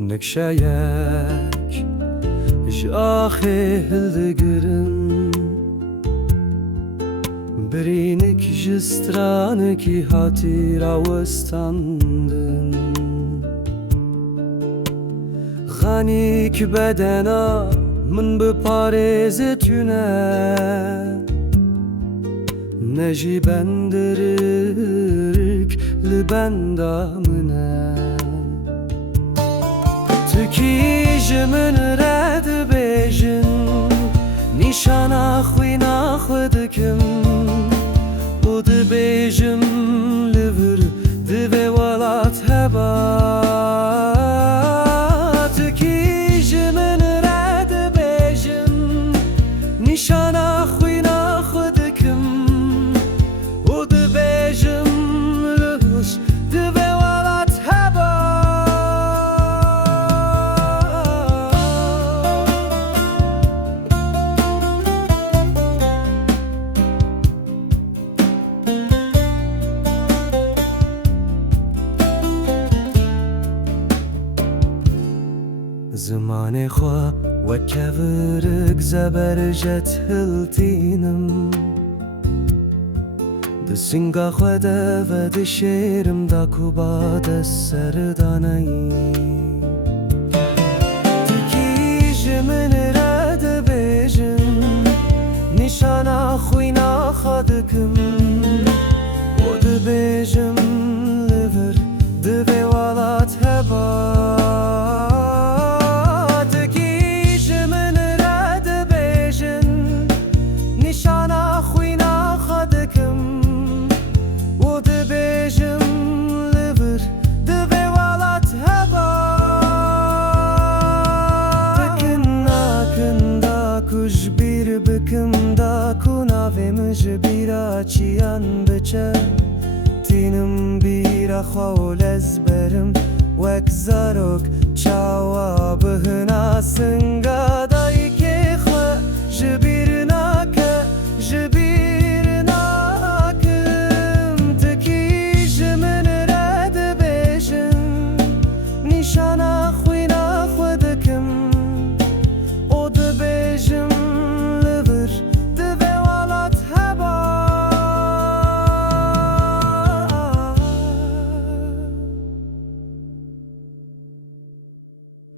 نکشایک جاخه هلگرم برینک جسترانکی هاتی راوستاندن خانیک بدنا من بپارێزێتونە نەژی بەندرک لە بەندا منە تکیژە من ڕەدبێژن نیشانە خوی ناخۆ دکم بۆ دبێژم لەڤر دەبێ وڵات هەبا نشانە خوی ناخۆ دکم و دبێژم لەش دەبێ وڵات هەبا زمانێ خوا وەکە ورگ زەبەرجەت هەڵتینم دسنگا خوا دەڤە دشێرم داکوبا دەسەردانەی تکیژە من ڕەدبێژن نیشانە خوی ناخۆ دکم بۆ دبێژم لەڤر دەبێ وڵات هەبا bir bıkım da kunavemj bira çiyan bıça tinim bira xawl ezberim wek zarok çawa bıhın